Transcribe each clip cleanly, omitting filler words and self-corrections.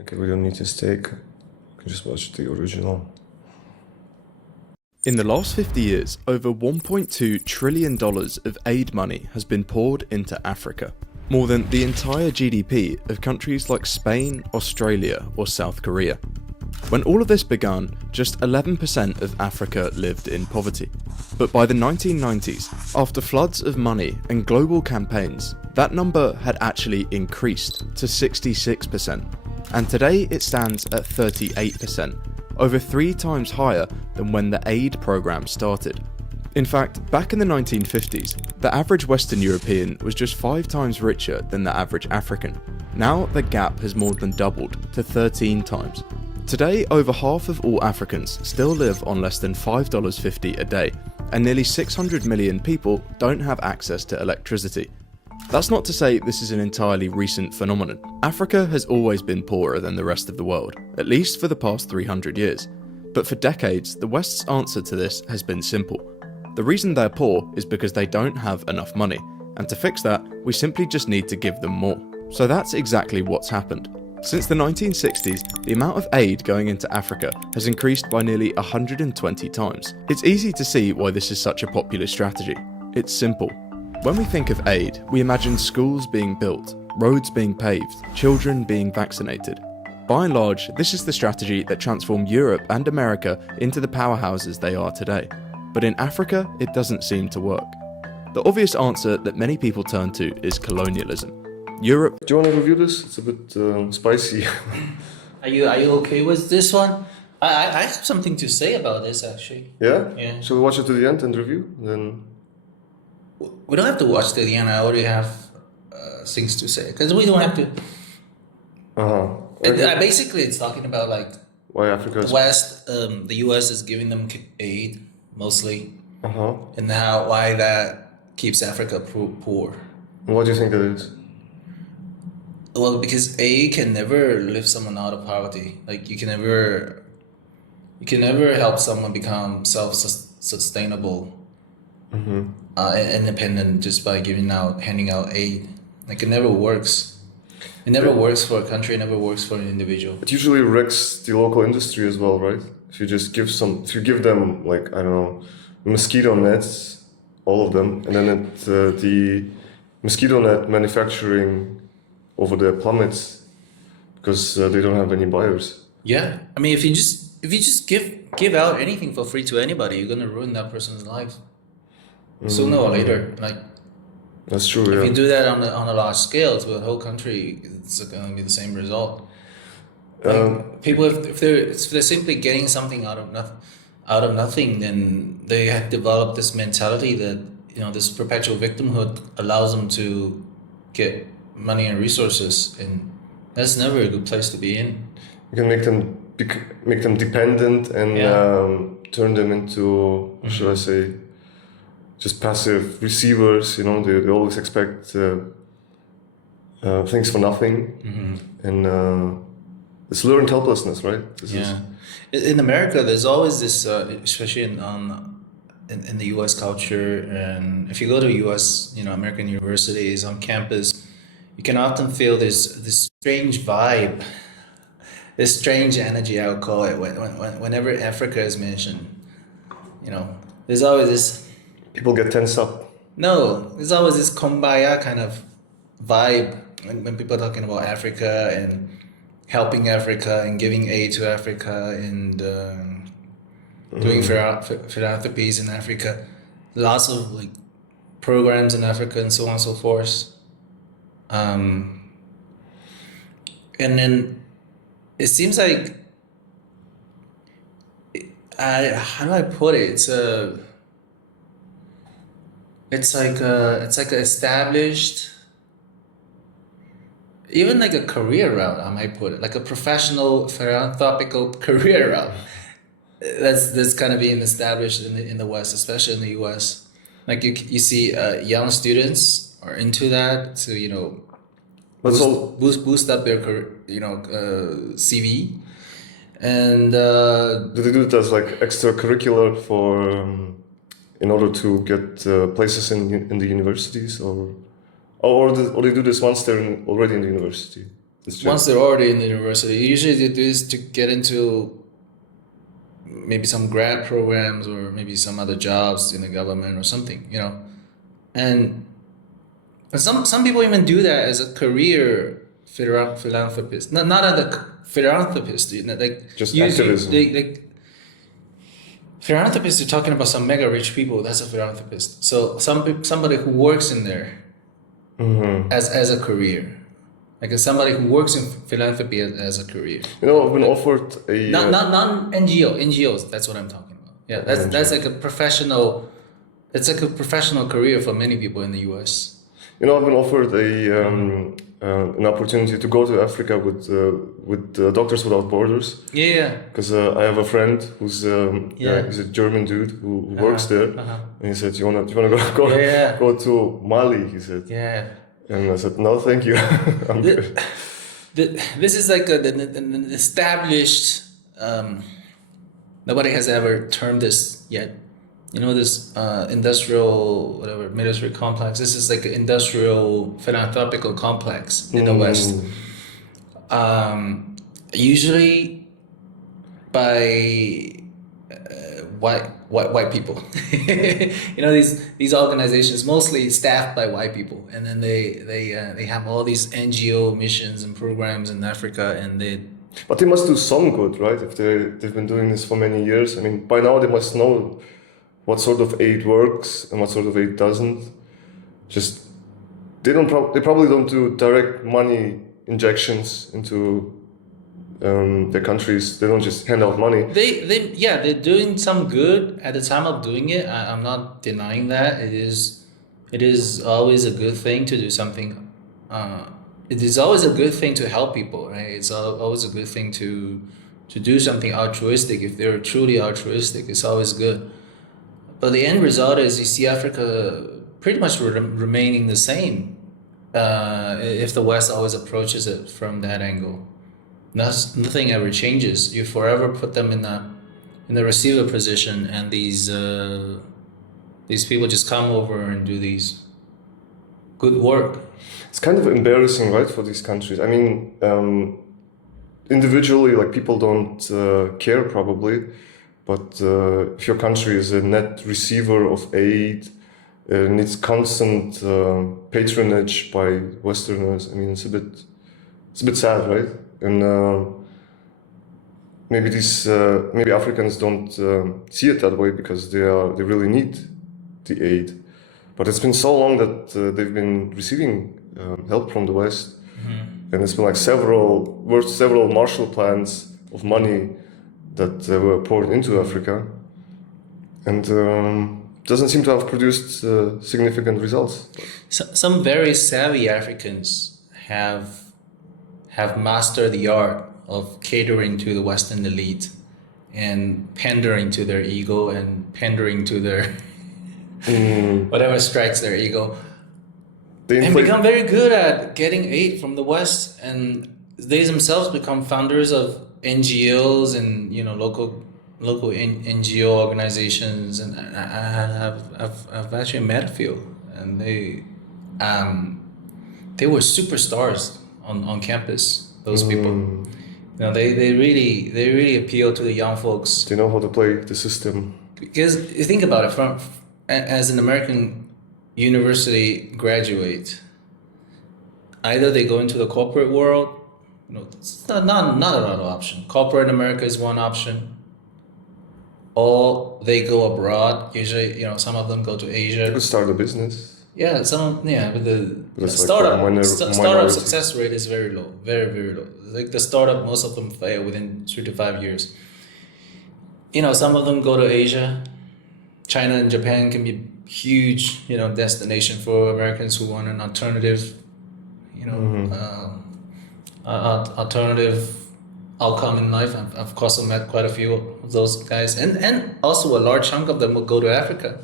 Okay, we don't need to steak. We can just watch the original. In the last 50 years, over $1.2 trillion of aid money has been poured into Africa, more than the entire GDP of countries like Spain, Australia, or South Korea. When all of this began, just 11% of Africa lived in poverty. But by the 1990s, after floods of money and global campaigns, that number had actually increased to 66%. And today it stands at 38%, over 3 times higher than when the aid program started. In fact, back in the 1950s, the average Western European was just 5 times richer than the average African. Now the gap has more than doubled to 13 times. Today, over half of all Africans still live on less than $5.50 a day, and nearly 600 million people don't have access to electricity. That's not to say this is an entirely recent phenomenon. Africa has always been poorer than the rest of the world, at least for the past 300 years. But for decades, the West's answer to this has been simple. The reason they're poor is because they don't have enough money, and to fix that, we simply just need to give them more. So that's exactly what's happened. Since the 1960s, the amount of aid going into Africa has increased by nearly 120 times. It's easy to see why this is such a popular strategy. It's simple. When we think of aid, we imagine schools being built, roads being paved, children being vaccinated. By and large, this is the strategy that transformed Europe and America into the powerhouses they are today. But in Africa, it doesn't seem to work. The obvious answer that many people turn to is colonialism. Europe. Do you want to review this? It's a bit spicy. Are you okay with this one? I have something to say about this actually. Yeah? Yeah. Shall we watch it to the end and review? Then. We don't have to watch to the end. I already have things to say because we don't have to. Basically, it's talking about like Why Africa is. the West, the U.S. is giving them aid mostly, Uh-huh. and why that keeps Africa poor. And what do you think it is? Well, because aid can never lift someone out of poverty. Like you can never help someone become self-sustainable, independent just by handing out aid. Like it never works. It never works for a country. It never works for an individual. It usually wrecks the local industry as well, right? If you just if you give them like, I don't know, mosquito nets, all of them, and then the mosquito net manufacturing over there plummets because they don't have any buyers. Yeah, I mean, if you just give out anything for free to anybody, you're gonna ruin that person's life sooner or later. Like That's true. if Yeah. you do that on a large scale to a whole country, it's gonna be the same result. Like people, if they're simply getting something out of nothing, then they have developed this mentality that this perpetual victimhood allows them to get money and resources, and that's never a good place to be in. You can make them dependent and turn them into, should I say, just passive receivers. They always expect things for nothing, and it's learned helplessness, right? In America, there's always this, especially in the U.S. culture, and if you go to U.S., American universities on campus, you can often feel this strange vibe, this strange energy, I would call it, whenever Africa is mentioned. There's always this. People get tense up. No, there's always this kumbaya kind of vibe when people are talking about Africa and helping Africa and giving aid to Africa and doing philanthropies in Africa. Lots of like programs in Africa and so on and so forth. And then it seems like how do I put it? It's like an established, even like a career route, I might put it, like a professional philanthropical career route. That's kind of being established in the West, especially in the U.S. Like you see young students are into that to boost up their career, CV, and Do they do it as like extracurricular for in order to get places in the universities, or they do this once they're already in the university? It's true. once they're already in the university, usually they do this to get into maybe some grad programs or maybe some other jobs in the government or something, you know. And some people even do that as a career philanthropist. Not as a philanthropist, you know, like Just usually activism. philanthropists, you're talking about some mega rich people. That's a philanthropist. So somebody who works in there as a career, like somebody who works in philanthropy as a career. You know, I've been offered a Not NGOs. That's what I'm talking about. Yeah, that's like a professional. It's like a professional career for many people in the U.S. you know, I've been offered an opportunity to go to Africa with Doctors Without Borders. Yeah. Because I have a friend who's he's a German dude who works there, and he said, "You wanna go to Mali?" He said, Yeah. and I said, "No, thank you, I'm good." This is like an established. Nobody has ever termed this yet. You know, this industrial whatever military complex. This is like an industrial philanthropical complex in the West. Usually by white people. You know, these organizations mostly staffed by white people, and then they have all these NGO missions and programs in Africa, and But they must do some good, right? If they've been doing this for many years. I mean, by now they must know what sort of aid works and what sort of aid doesn't. Just they probably don't do direct money injections into their countries. They don't just hand out money. They're doing some good at the time of doing it. I'm not denying that. It is always a good thing to do something. It is always a good thing to help people, right? It's always a good thing to do something altruistic. If they're truly altruistic, it's always good. But the end result is you see Africa pretty much remaining the same if the West always approaches it from that angle. Nothing ever changes. You forever put them in the receiver position, and these people just come over and do these good work. It's kind of embarrassing, right, for these countries. I mean, individually, like people don't care probably, but if your country is a net receiver of aid, needs constant patronage by Westerners, I mean, it's a bit sad, right? And maybe Africans don't see it that way because they really need the aid. But it's been so long that they've been receiving help from the West, and it's been like several Marshall plans of money that were poured into Africa, and doesn't seem to have produced significant results. Some very savvy Africans have mastered the art of catering to the Western elite and pandering to their ego and pandering to their whatever strikes their ego, and become very good at getting aid from the West, and they themselves become founders of NGOs and local NGO organizations, and I've actually met a few, and they were superstars on campus. Those people, they really appeal to the young folks. They know how to play the system. Because you think about it, as an American university graduate, either they go into the corporate world. It's not a lot of option. Corporate America is one option. Or they go abroad. Usually, some of them go to Asia. You could start a business. Yeah, but the startup success rate is very low, very, very low. Like the startup, most of them fail within 3 to 5 years. Some of them go to Asia. China and Japan can be huge, destination for Americans who want an alternative, alternative outcome in life. I've of course met quite a few of those guys, and also a large chunk of them will go to Africa.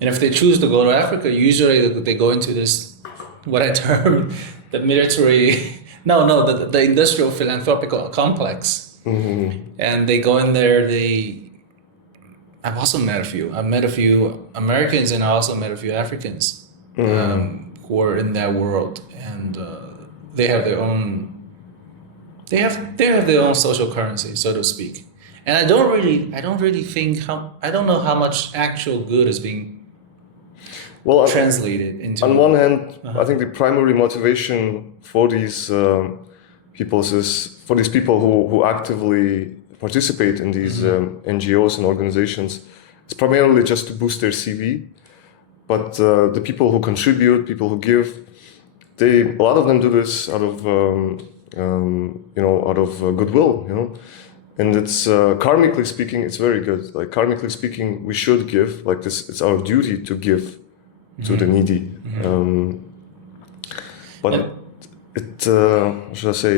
And if they choose to go to Africa, usually they go into this, what I term the military, the industrial philanthropical complex. And they go in there, I've also met a few. I've met a few Americans, and I also met a few Africans who are in that world, and they have their own They have their own social currency, so to speak. And I don't really think I don't know how much actual good is being Well, translated into. on one hand, I think the primary motivation for these for these people who actively participate in these NGOs and organizations, is primarily just to boost their CV. But the people who contribute, people who give, a lot of them do this out of goodwill, And it's karmically speaking, it's very good. Like karmically speaking, we should give. Like this, it's our duty to give to the needy. But what should I say?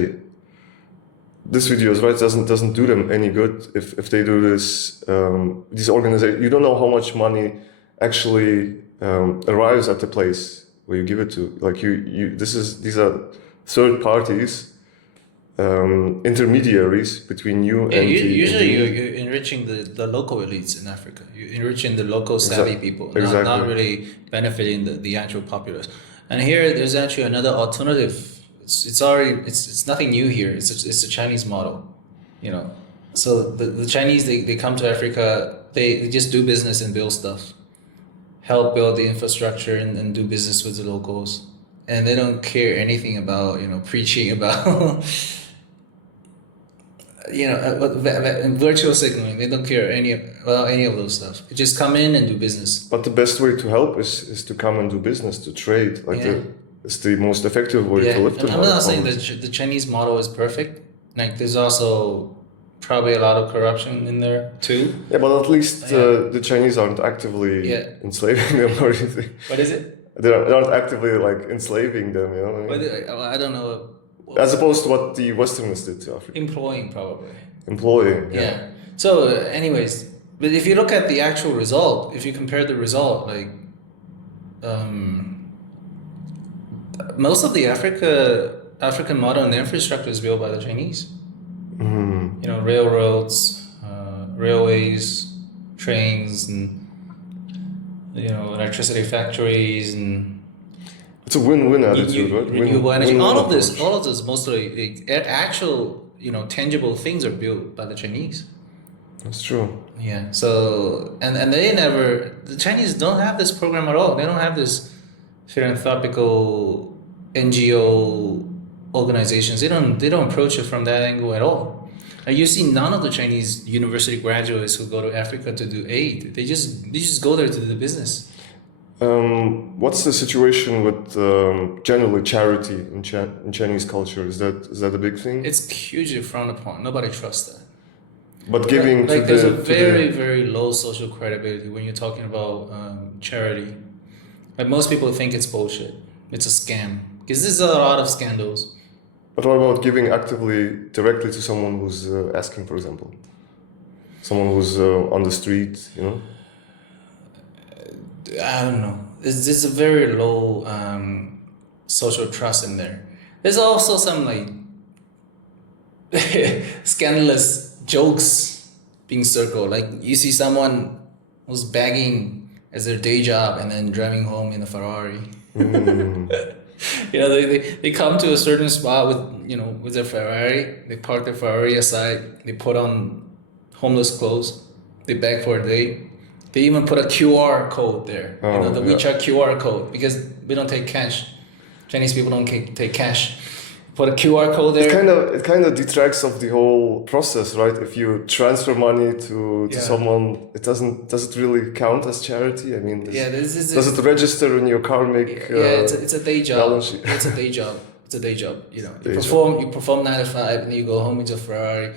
This videos, right, doesn't do them any good if they do this. These organizations, you don't know how much money actually arrives at the place where you give it to. Like these are third parties, intermediaries between you and usually you're enriching the local elites in Africa. You're enriching the local savvy people, not really benefiting the actual populace. And here there's actually another alternative. It's nothing new here. It's a Chinese model, So the Chinese they come to Africa. They just do business and build stuff, help build the infrastructure and do business with the locals, and they don't care anything about preaching about virtual signaling. They don't care any of those stuff. They just come in and do business. But the best way to help is to come and do business, to trade. It's the most effective way to lift them. I'm not saying that the Chinese model is perfect. Like there's also probably a lot of corruption in there too. Yeah, but at least the Chinese aren't actively enslaving them or anything. What is it? They aren't actively like enslaving them, But I don't know. As opposed to what the Westerners did to Africa. Employing, probably. Yeah. So, anyways, but if you look at the actual result, if you compare the result, like, most of the African modern infrastructure is built by the Chinese. Railroads, railways, trains, and electricity factories, and it's a win-win attitude, right? Renewable energy. All of this, mostly actual, tangible things are built by the Chinese. That's true. Yeah. So and the Chinese don't have this program at all. They don't have this philanthropical NGO organizations. They don't approach it from that angle at all. You see none of the Chinese university graduates who go to Africa to do aid. They just go there to do the business. What's the situation with generally charity in Chinese culture? Is that a big thing? It's hugely frowned upon. Nobody trusts that. But giving there's a very low social credibility when you're talking about charity. Like most people think it's bullshit. It's a scam because there's a lot of scandals. But what about giving actively directly to someone who's asking, for example? Someone who's on the street, I don't know. There's a very low social trust in there. There's also some like scandalous jokes being circled. Like you see someone who's begging as their day job and then driving home in a Ferrari. They come to a certain spot with their Ferrari. They park their Ferrari aside. They put on homeless clothes. They beg for a day. They even put a QR code there. The WeChat QR code, because we don't take cash. Chinese people don't take cash. Put a QR code there. It kind of detracts of the whole process, right? If you transfer money to someone, does it really count as charity? I mean, does it register in your karmic? It's a day job. Balance sheet? It's a day job. It's a day job. You perform 9 to 5, and you go home with your Ferrari.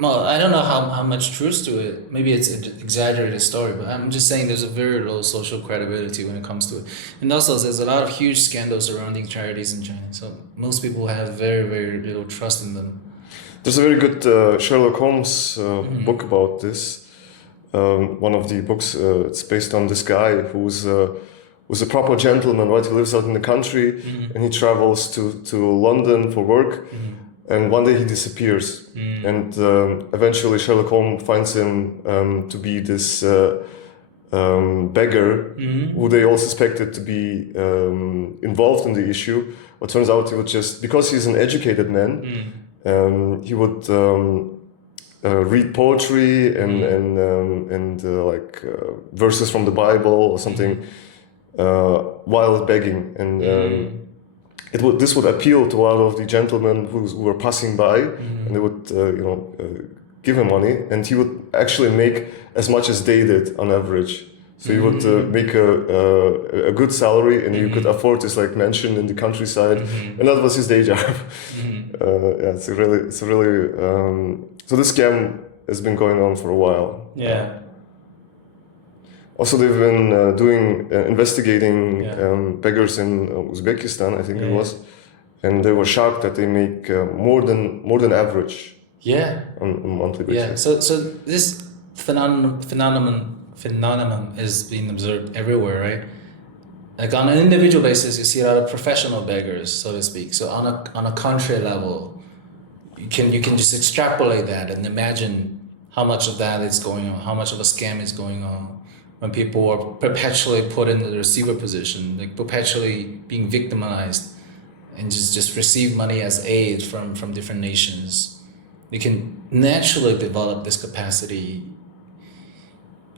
Well, I don't know how much truth to it. Maybe it's an exaggerated story, but I'm just saying there's a very low social credibility when it comes to it. And also, there's a lot of huge scandals surrounding charities in China. So most people have very, very little trust in them. There's a very good Sherlock Holmes book about this. One of the books, it's based on this guy who's a proper gentleman, right? He lives out in the country and he travels to London for work. And one day he disappears, and eventually Sherlock Holmes finds him to be this beggar who they all suspected to be involved in the issue. But turns out he would just, because he's an educated man, he would read poetry and verses from the Bible or something while begging, and this would appeal to a lot of the gentlemen who were passing by, and they would give him money, and he would actually make as much as they did on average. So he would make a good salary, and you could afford this mansion in the countryside, and that was his day job. It's a really so this scam has been going on for a while. Yeah. Also, they've been investigating beggars in Uzbekistan, I think it was, and they were shocked that they make more than average. Yeah. On a monthly basis. Yeah. So this phenomenon is being observed everywhere, right? Like on an individual basis, you see a lot of professional beggars, so to speak. So on a country level, you can just extrapolate that and imagine how much of that is going on, how much of a scam is going on when people are perpetually put in the receiver position, like perpetually being victimized, and just receive money as aid from different nations. You can naturally develop this capacity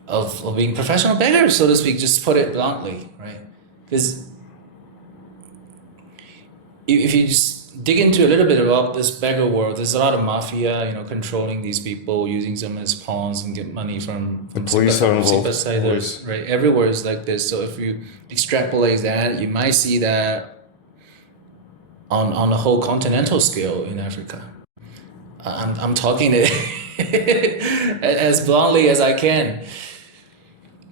of being professional beggars, so to speak, just put it bluntly, right? Because if you just dig into a little bit about this beggar world, there's a lot of mafia, controlling these people, using them as pawns and get money from police are involved, sympathizers, right? Everywhere is like this. So if you extrapolate that, you might see that on a whole continental scale in Africa. I'm talking it as bluntly as I can,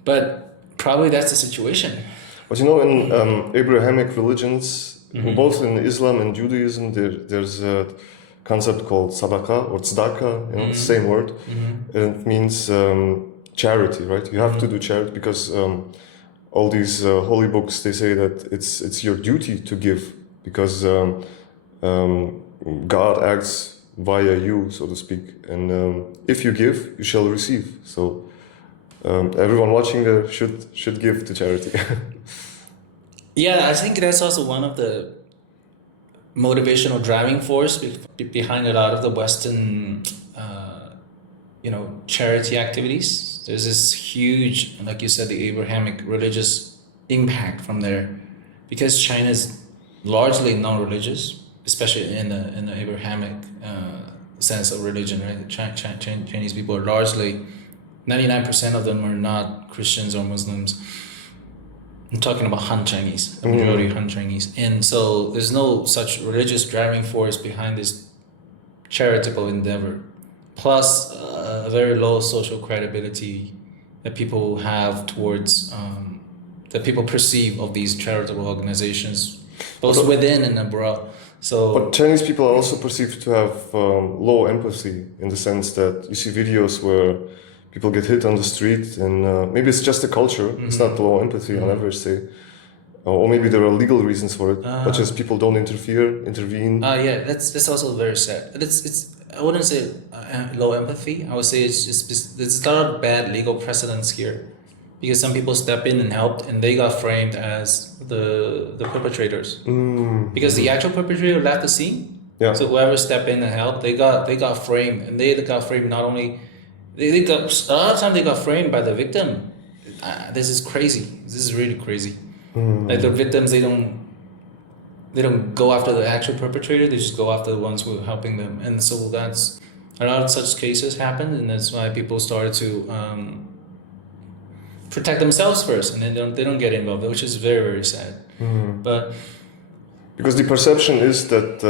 but probably that's the situation. But in Abrahamic religions, both in Islam and Judaism, there's a concept called sadaqah or tzedakah, same word, and it means charity, right? You have to do charity because all these holy books, they say that it's your duty to give because God acts via you, so to speak, and if you give, you shall receive. So everyone watching there should give to charity. Yeah, I think that's also one of the motivational driving force behind a lot of the Western, charity activities. There's this huge, like you said, the Abrahamic religious impact from there, because China's largely non-religious, especially in the Abrahamic sense of religion, right? Chinese people are largely, 99% of them are not Christians or Muslims. I'm talking about Han Chinese, the majority Han Chinese. And so there's no such religious driving force behind this charitable endeavor. Plus a very low social credibility that people have towards, that people perceive of these charitable organizations, both within and abroad. But Chinese people are also perceived to have low empathy in the sense that you see videos where people get hit on the street, and maybe it's just a culture. It's not low empathy, I'll never say. Or maybe there are legal reasons for it, but just people don't intervene. Yeah, that's also very sad. It's I wouldn't say low empathy. I would say it's just there's a lot of bad legal precedents here, because some people step in and helped, and they got framed as the perpetrators. Because the actual perpetrator left the scene. Yeah. So whoever stepped in and helped, they got framed, and they got framed not only. They got a lot of time they got framed by the victim. This is crazy. This is really crazy. Like the victims, they don't go after the actual perpetrator. They just go after the ones who are helping them. And so that's a lot of such cases happen, and that's why people started to protect themselves first, and then they don't get involved, which is very, very sad. But because the perception is that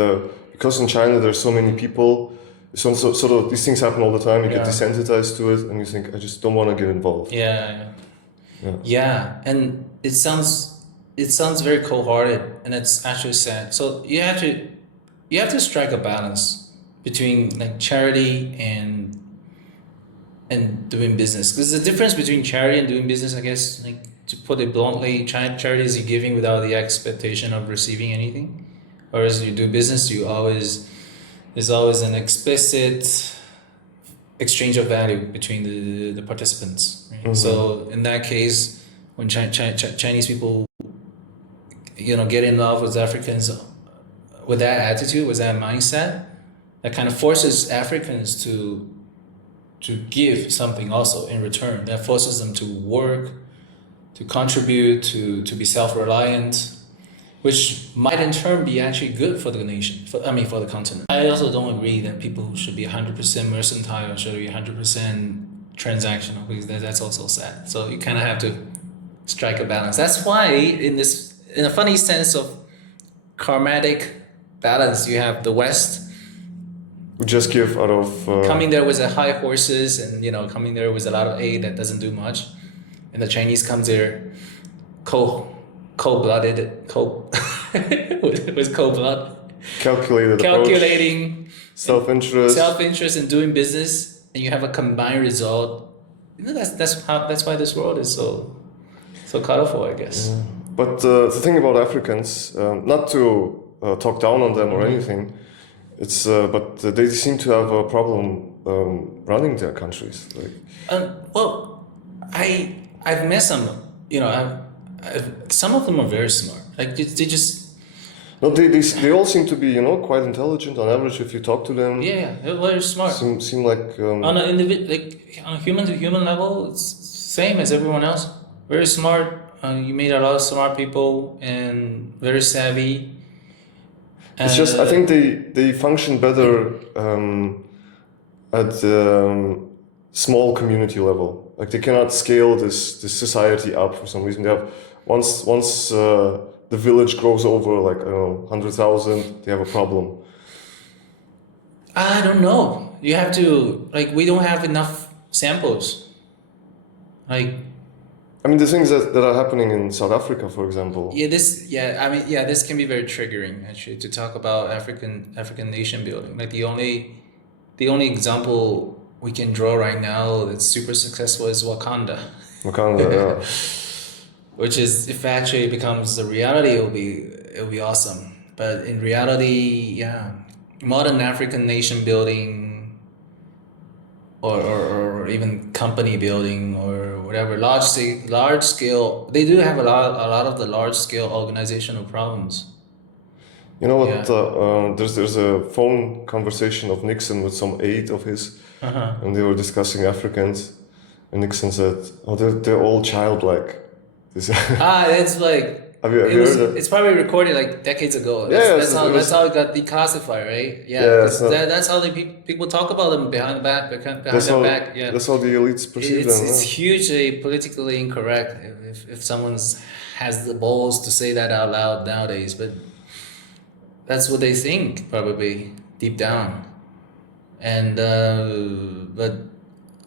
because in China there's so many people. So sort of these things happen all the time. You get desensitized to it, and you think, I just don't want to get involved. Yeah, and it sounds very cold-hearted, and it's actually sad. So you have to strike a balance between like charity and doing business. Because the difference between charity and doing business, I guess, like to put it bluntly, charity is you giving without the expectation of receiving anything, whereas you do business, there's always an explicit exchange of value between the participants. Right? So in that case, when Chinese people, get in love with Africans with that attitude, with that mindset, that kind of forces Africans to give something also in return. That forces them to work, to contribute, to be self-reliant, which might in turn be actually good for the nation, for the continent. I also don't agree that people should be 100% mercantile or should be 100% transactional, because that's also sad. So you kind of have to strike a balance. That's why in a funny sense of karmatic balance, you have the West We just give out of coming there with a high horses and coming there with a lot of aid that doesn't do much, and the Chinese comes there cold-blooded with cold blood, calculating self-interest in doing business, and you have a combined result. That's why this world is so colorful, I guess. Yeah. But the thing about Africans, not to talk down on them or anything, it's but they seem to have a problem running their countries. Well, I've met some. Some of them are very smart. Like they just. No, they all seem to be quite intelligent on average if you talk to them. Yeah, they're very smart. Seem like on an on a human to human level, it's same as everyone else. Very smart. You meet a lot of smart people and very savvy. It's just I think they function better at small community level. Like they cannot scale this society up for some reason. They have once the village grows over 100,000, they have a problem. I don't know. You have to we don't have enough samples. I mean, the things that are happening in South Africa, for example. This can be very triggering actually to talk about African nation building. Like the only example we can draw right now that's super successful is Wakanda. Yeah. Which is, if actually it becomes a reality, it'll be awesome. But in reality, modern African nation building, or even company building or whatever, large scale, they do have a lot of the large scale organizational problems. You know what? Yeah. There's a phone conversation of Nixon with some aide of his, and they were discussing Africans, and Nixon said, "Oh, they're all childlike." It's like. Have you heard that? It's probably recorded decades ago. That's how it got declassified, right? That's how people talk about them behind their back. Yeah. That's how the elites perceive them. It's hugely politically incorrect if someone has the balls to say that out loud nowadays, but that's what they think probably deep down. And but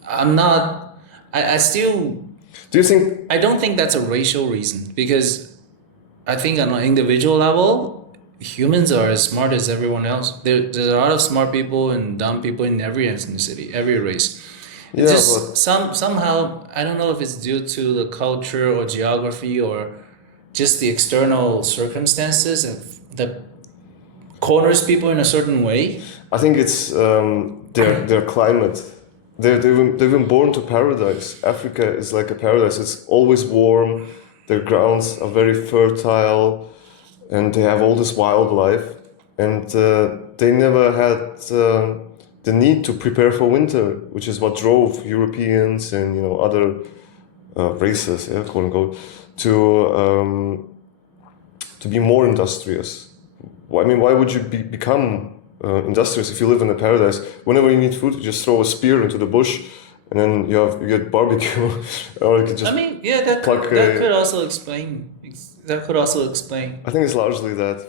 I'm not. I still. Do you think? I don't think that's a racial reason, because I think on an individual level, humans are as smart as everyone else. There's a lot of smart people and dumb people in every ethnicity, every race. Yeah, but somehow, I don't know if it's due to the culture or geography or just the external circumstances that corners people in a certain way. I think it's their climate. They've been born to paradise. Africa is like a paradise. It's always warm. Their grounds are very fertile, and they have all this wildlife, and they never had the need to prepare for winter, which is what drove Europeans and other races, quote unquote, to be more industrious. I mean, why would you become industrious if you live in a paradise? Whenever you need food, you just throw a spear into the bush. And then you get barbecue, or you could just. That could also explain. That could also explain. I think it's largely that.